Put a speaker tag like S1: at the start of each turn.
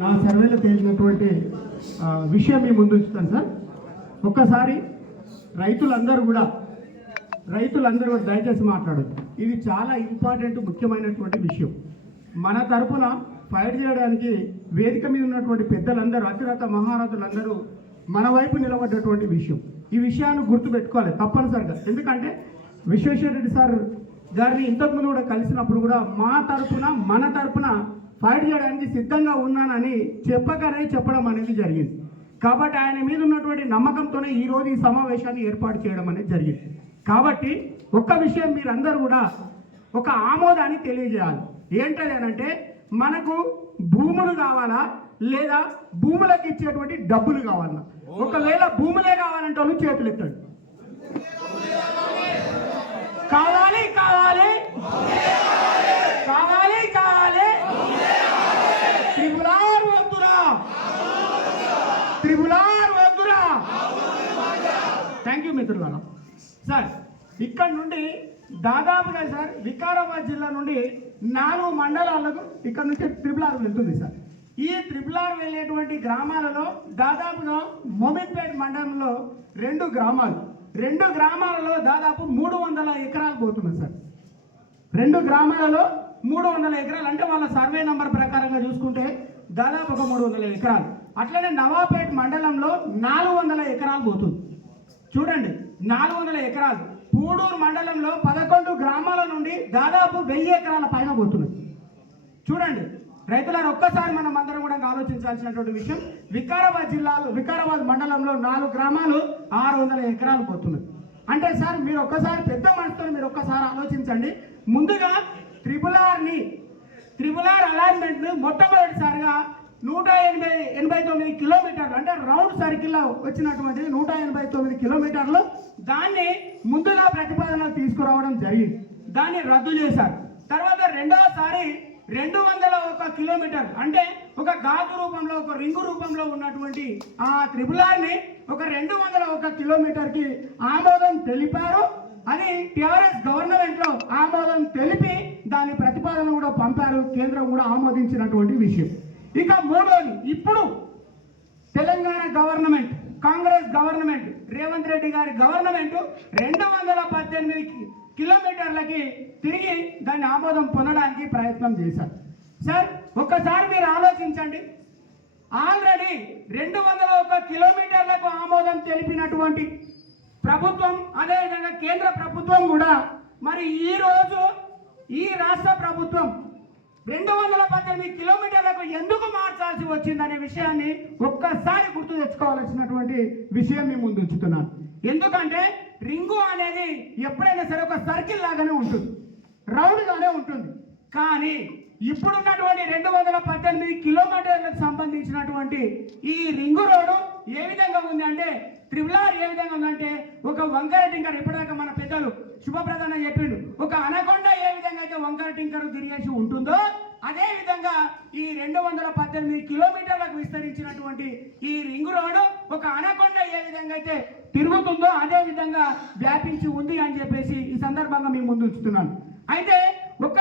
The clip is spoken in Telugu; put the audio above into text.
S1: నా సర్వేలో తేలినటువంటి విషయం మీ ముందు ఉంచుతాను సార్. ఒక్కసారి రైతులందరూ కూడా రైతులందరూ కూడా దయచేసి మాట్లాడదు ఇది చాలా ఇంపార్టెంట్ ముఖ్యమైనటువంటి విషయం. మన తరపున ఫైట్ చేయడానికి వేదిక మీద ఉన్నటువంటి పెద్దలందరూ అతిరత మహారథులందరూ మన వైపు నిలబడ్డటువంటి విషయం. ఈ విషయాన్ని గుర్తుపెట్టుకోవాలి తప్పనిసరిగా. ఎందుకంటే విశ్వేశ్వర రెడ్డి సార్ గారిని ఇంతకుముందు కూడా కలిసినప్పుడు కూడా మా తరపున మన తరపున ఫైట్ చేయడానికి సిద్ధంగా ఉన్నానని చెప్పగానే చెప్పడం అనేది జరిగింది. కాబట్టి ఆయన మీద ఉన్నటువంటి నమ్మకంతోనే ఈరోజు ఈ సమావేశాన్ని ఏర్పాటు చేయడం అనేది జరిగింది. కాబట్టి ఒక్క విషయం మీరందరూ కూడా ఒక ఆమోదాన్ని తెలియజేయాలి. ఏంటది అని అంటే మనకు భూములు కావాలా లేదా భూములకు ఇచ్చేటువంటి డబ్బులు కావాలా? ఒకవేళ భూములే కావాలంటే వాళ్ళు చేతులు ఎత్తాడు కావాలి కావాలి కావాలి త్రిపులార్ వద్దురా త్రిపులార్ వద్దురా థ్యాంక్ యూ మిత్రులారా. సార్ ఇక్కడ నుండి దాదాపుగా సార్ వికారాబాద్ జిల్లా నుండి నాలుగు మండలాలకు ఇక్కడ నుంచి త్రిపులార్ వెళ్తుంది సార్. ఈ త్రిపులార్ వెళ్ళేటువంటి గ్రామాలలో దాదాపుగా మోమిన్పేట్ మండలంలో రెండు గ్రామాలు. రెండు గ్రామాలలో దాదాపు మూడు వందల ఎకరాలు పోతున్నాయి సార్. రెండు గ్రామాలలో మూడు వందల ఎకరాలు. అంటే వాళ్ళ సర్వే నంబర్ ప్రకారంగా చూసుకుంటే దాదాపు ఒక మూడు వందల ఎకరాలు. అట్లనే నవాపేట్ మండలంలో నాలుగు వందల ఎకరాలు పోతుంది. చూడండి నాలుగు వందల ఎకరాలు. పూడూరు మండలంలో పదకొండు గ్రామాల నుండి దాదాపు వెయ్యి ఎకరాల పైన పోతున్నాయి చూడండి రైతులను ఒక్కసారి మనం అందరం కూడా ఆలోచించాల్సినటువంటి విషయం వికారాబాద్ జిల్లాలో వికారాబాద్ మండలంలో నాలుగు గ్రామాలు ఆరు వందల ఎకరాలు పోతున్నాయి అంటే సార్ మీరు ఒక్కసారి పెద్ద మనసుతో మీరు ఒక్కసారి ఆలోచించండి. ముందుగా త్రిపుల్ ఆర్ని త్రిపుల్ ఆర్ మొట్టమొదటిసారిగా నూట ఎనభై ఎనభై తొమ్మిది కిలోమీటర్లు అంటే రౌండ్ సర్కిల్లో వచ్చినటువంటి నూట ఎనభై తొమ్మిది కిలోమీటర్లు దాన్ని ముందుగా ప్రతిపాదన తీసుకురావడం జరిగింది. దాన్ని రద్దు చేశారు. తర్వాత రెండవసారి రెండు వందల ఒక కిలోమీటర్ అంటే ఒక గాజు రూపంలో ఒక రింగు రూపంలో ఉన్నటువంటి ఆ త్రిపులార్ని ఒక రెండు వందల ఒక కిలోమీటర్కి ఆమోదం తెలిపారు. అని టిఆర్ఎస్ గవర్నమెంట్లో ఆమోదం తెలిపి దాని ప్రతిపాదన కూడా పంపారు కేంద్రం కూడా ఆమోదించినటువంటి విషయం. ఇక మూడోది ఇప్పుడు తెలంగాణ గవర్నమెంట్ కాంగ్రెస్ గవర్నమెంట్ రేవంత్ రెడ్డి గారి గవర్నమెంట్ రెండు వందల పద్దెనిమిది కిలోమీటర్లకి తిరిగి దాన్ని ఆమోదం పొందడానికి ప్రయత్నం చేశారు. సార్ ఒక్కసారి మీరు ఆలోచించండి. ఆల్రెడీ రెండు వందల ఒక కిలోమీటర్లకు ఆమోదం తెలిపినటువంటి ప్రభుత్వం అదేవిధంగా కేంద్ర ప్రభుత్వం కూడా మరి ఈ రోజు ఈ రాష్ట్ర ప్రభుత్వం రెండు వందల పద్దెనిమిది కిలోమీటర్లకు ఎందుకు మార్చాల్సి వచ్చిందనే విషయాన్ని ఒక్కసారి గుర్తు తెచ్చుకోవాల్సినటువంటి విషయం మీ ముందు ఉంచుతున్నాను. ఎందుకంటే రింగు అనేది ఎప్పుడైనా సరే ఒక సర్కిల్ లాగానే ఉంటుంది. రౌండ్గానే ఉంటుంది. కానీ ఇప్పుడున్నటువంటి రెండు వందల పద్దెనిమిది కిలోమీటర్లకు సంబంధించినటువంటి ఈ రింగు రోడ్డు ఏ విధంగా ఉంది అంటే త్రిబులార్ ఏ విధంగా ఉందంటే ఒక వంకర టింకర్ ఇప్పటిదాకా మన పెద్దలు శుభప్రదానం చెప్పిండు. ఒక అనకొండ ఏ విధంగా అయితే వంకర టింకర్ తిరిగేసి ఉంటుందో అదే విధంగా ఈ రెండు వందల పద్దెనిమిది కిలోమీటర్లకు విస్తరించినటువంటి ఈ రింగు రోడ్డు ఒక అనకొండ ఏ విధంగా అయితే తిరుగుతుందో అదే విధంగా వ్యాపించి ఉంది అని చెప్పేసి ఈ సందర్భంగా మేము ముందు ఉంచుతున్నాను. అయితే ఒక